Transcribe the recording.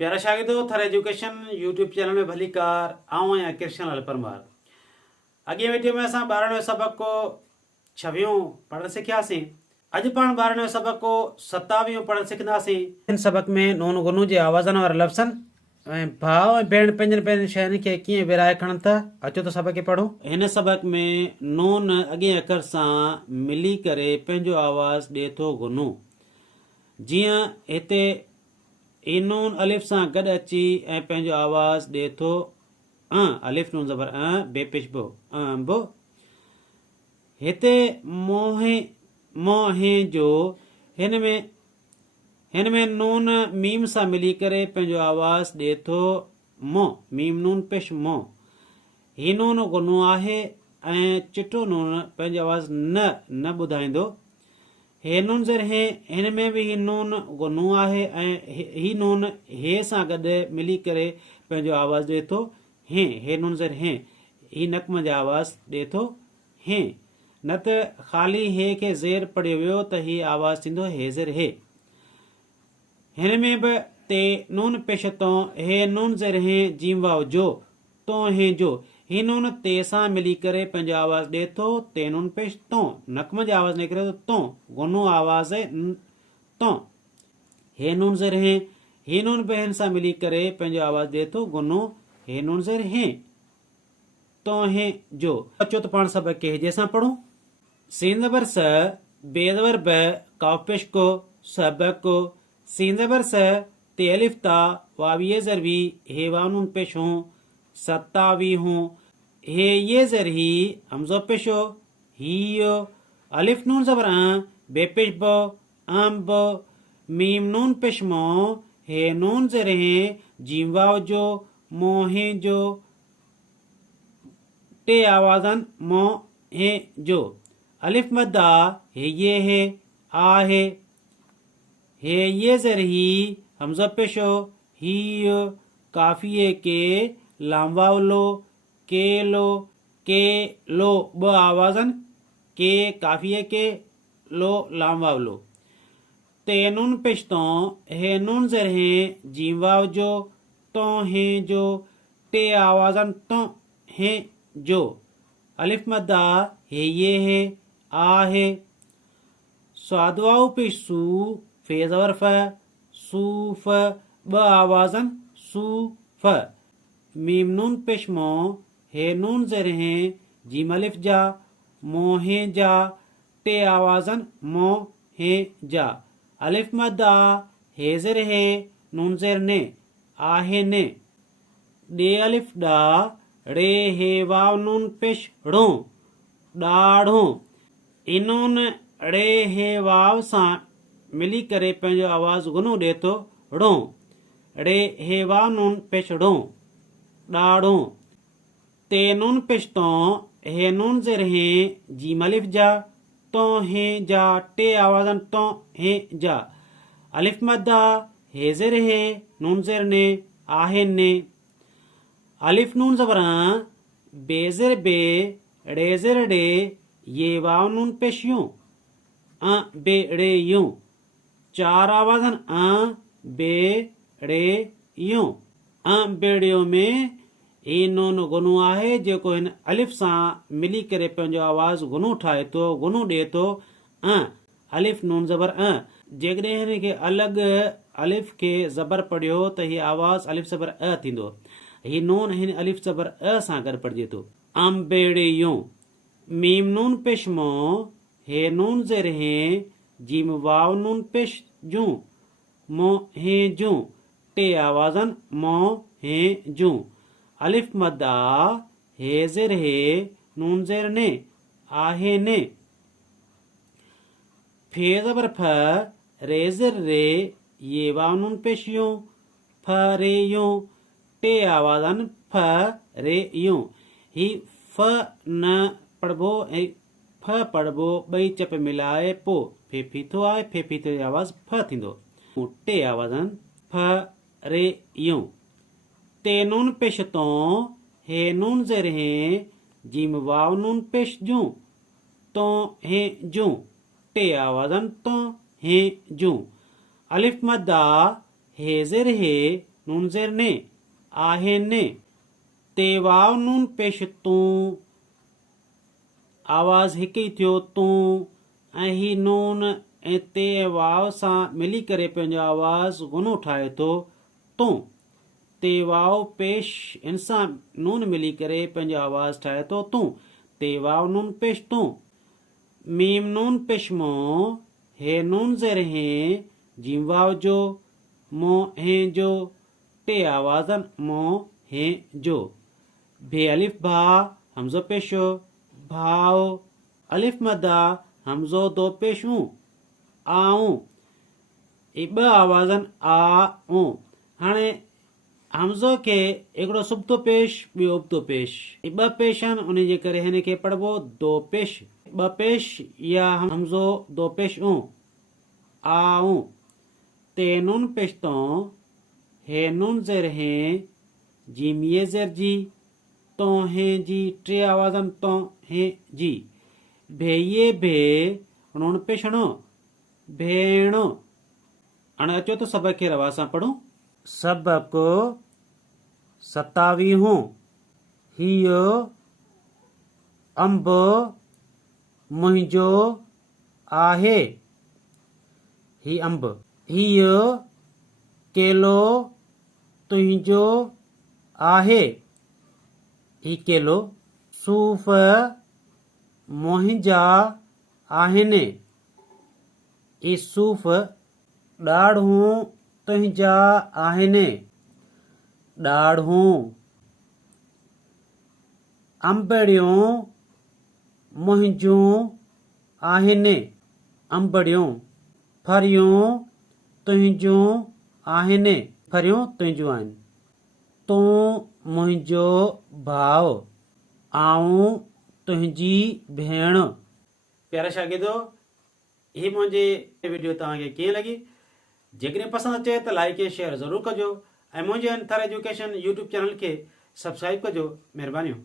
प्यारा शागिर्दो थर एजुकेशन यूट्यूब चैनल में भली कार आऊं या कृष्ण लाल परमार। अॻे वीडियो में असां 12वें सबक को 26 पढ़ण सिखियासीं। अॼु पाण 12वें सबक को 27 पढ़ण सिखंदासीं। इन सबक में नून गुनू जे आवाज़नि वारा लफ़्ज़नि ऐं भाउ ऐं भेण पंहिंजनि पंहिंजनि शयुनि खे कीअं विराए खणनि था। अचो त सबक खे पढ़ूं। हिन सबक में नून अॻे अखर सां मिली करे पंहिंजो आवाज़ ॾिए थो गुनू। जीअं हिते ई नून अलिफ सां गॾु अची ऐं पंहिंजो आवाज़ ॾिए थो अलिफ नून ज़बर बेपेश बो बो। हिते मोहे जो हिन में नून मीम सां मिली करे पंहिंजो आवाज़ ॾिए थो मो। मीम नून पेश मो। ही नून गुनू आहे ऐं चिटो नून पंहिंजो आवाज़ न ॿुधाईंदो। हे नून ज़र हे हिन में बि ही नून गुनू आहे ऐं ही नून हे सां गॾु मिली करे पंहिंजो आवाज़ ॾिए थो हे नून ज़र हे। ही नक़्म जो आवाज़ ॾिए थो हे। न त ख़ाली हे खे ज़ेर पढ़ियो वियो त ही आवाज़ थींदो हे ज़र हे। हिन में बि ते नून पेश तो हे नून ज़र हे जीम वाव जो तो हे जो। ही नून ते सां मिली करे पंहिंजो आवाज़ ॾिए थो ते नून पेश तो। नक़्म जो आवाज़ निकिरे थो तो। गुनू आवाज़ तो। हे नून ज़र हे ही नून बि हिन सां मिली करे पंहिंजो आवाज़ ॾिए थो गुनू हे नून ज़र हे तो हे जो। अचो त पाण सबक खे हिजे सां पढ़ूं। सीन ज़बर स बे ज़बर ब काफ पेश को सबक को। सीन ज़बर स ते अलिफ ता वाविये ज़र वी हे वाव नून पेश हूं सत्तावी हूं। हे ये ज़र ही हमज़ो पेश हो ही यो। अलिफ नून ज़बर बे पेश बो बो। मीम नून पेश मो हे नून ज़र हे जीम वाव जो मोहे जो। टे आवाज़न मो हे जो। अलिफ मद्दा हे ये आहे। हे ये ज़र ही हमज़ा पेश हो ही यो। काफिये के लाम वाव लो के लो ब आवाज़न के काफिये के लो लाम वाव लो। ते नून पेश तो हे नून ज़र हे जीम वाव जो तो हे जो। टे आवाज़न तो हे जो। अलिफ मद्दा हे ये आहे। स्वाद वाव पेश सू फे ज़बर फ सूफ ब आवाज़न सूफ। मीम नून पेश मो हे नून ज़र हे जीम अलिफ जा मोहे जा। टे आवाज़न मो हे जा। अलिफ मद्दा हे ज़र हे नून ज़र ने आहे ने। डे अलिफ डा रे हे वाव नून पेश ड़ो ॾाढ़ो। इनून रे हे वाव सां मिली करे पंहिंजो आवाज़ गुनू ॾिए थो ड़ो। रे हे वाव नून पेश ड़ो ॾाढ़ो। ते नून पेश तो हे नून ज़र हे जीम अलिफ जा तो हे जा। टे आवाज़न तो हे जा। अलिफ मद्दा हे ज़र हे नून ज़र ने आहे ने। अलिफ नून ज़बर बे ज़र बे ड़े ज़र डे ये वाव नून पेश यूं बे ड़े यूं। चार आवाज़न बे ड़े यूं। बेड़ियो में ही नून गुनू आहे जेको हिन अलिफ सां मिली करे पंहिंजो आवाज़ गुनू ठाहे थो गुनू ॾिए थो अलिफ नून ज़बर जेकॾहिं हिन खे अलॻि अलिफ खे ज़बर पढ़ियो त हीअ आवाज़ अलिफ ज़बर थींदो। ही नून हिन अलिफ ज़बर सां गॾु पढ़िजे थो बेड़ियो। मीम नून पेश मो हे नून ज़र हे जीम वाव नून पेश जूं मो हे जूं। टे आवाज़न मो हे जूं। अलिफ मद्दा हे ज़र हे नून ज़र ने आहे ने। फे ज़बर फ रे ज़र रे ये वाव नून पेश यूं फ रे यूं। टे आवाज़न फ रे यूं। ही फ न पढ़बो ऐं फ पढ़बो ॿई चप मिलाए पो फेफीथो आहे फेफीथो जी आवाज़ फ थींदो। टे आवाज़न फ रे यूं। ते नून पेश तो हे नून ज़र हे जीम वाव नून पेश जूं तो हे जूं। टे आवाज़न तो हे जूं। अलिफ मद्दा हे ज़र हे नून ज़ेर ने आहे ने ते वाव नून पेश तूं आवाज़ हिकु ई थियो तूं ऐं ही नून ऐं ते वाव सां मिली करे पंहिंजो आवाज़ गुनो ठाहे थो तूं ते वाव पेश इन सां नून मिली करे पंहिंजो आवाज़ ठाहे थो तूं ते वाव नून पेश तूं मीम नून पेश मो हे नून ज़ेर हे जीम वाव जो मो हे जो टे आवाज़नि मो हे जो भे अलिफ भा हमज़ो पेशो भाव अलिफ मदा हमज़ो दो पेशूं आऊं ई ॿ आवाज़नि आ ऊं हाणे हमज़ो खे हिकिड़ो सुबतो पेश ॿियो उबतो पेश ई ॿ पेश आहिनि उन जे करे हिन खे पढ़िबो दो पेश ॿ पेश या हमज़ो दो पेश ऊं आऊं ते नून पेश तो हे नून ज़ेर हे जीम ये ज़ेर जी तो हे जी टे आवाज़नि तो हे जी भे ये भे नून पेशणो भेणो हाणे अचो त सबक खे रवा सां पढ़ूं सबक 27 हीअ अंब मुंहिंजो आहे ही अंब हीअ केलो तुंहिंजो आहे ही केलो सूफ़ मुंहिंजा आहिनि ही सूफ़ ॾाढ़ूं तुंहिंजा आहिनि ॾाढ़ूं अंबड़ियूं मुंहिंजूं आहिनि अंबड़ियूं फरियूं तुंहिंजूं आहिनि फरियूं तुंहिंजूं आहिनि तूं मुंहिंजो भाउ आऊं तुंहिंजी भेण प्यारा शागिर्दो ही मुंहिंजी वीडियो तव्हांखे कीअं लॻी जेकॾहिं पसंदि अचे त लाइक ऐं शेयर ज़रूरु कजो ऐं मुंहिंजे अंतर एजुकेशन यूट्यूब चैनल खे सब्सक्राइब कजो महिरबानियूं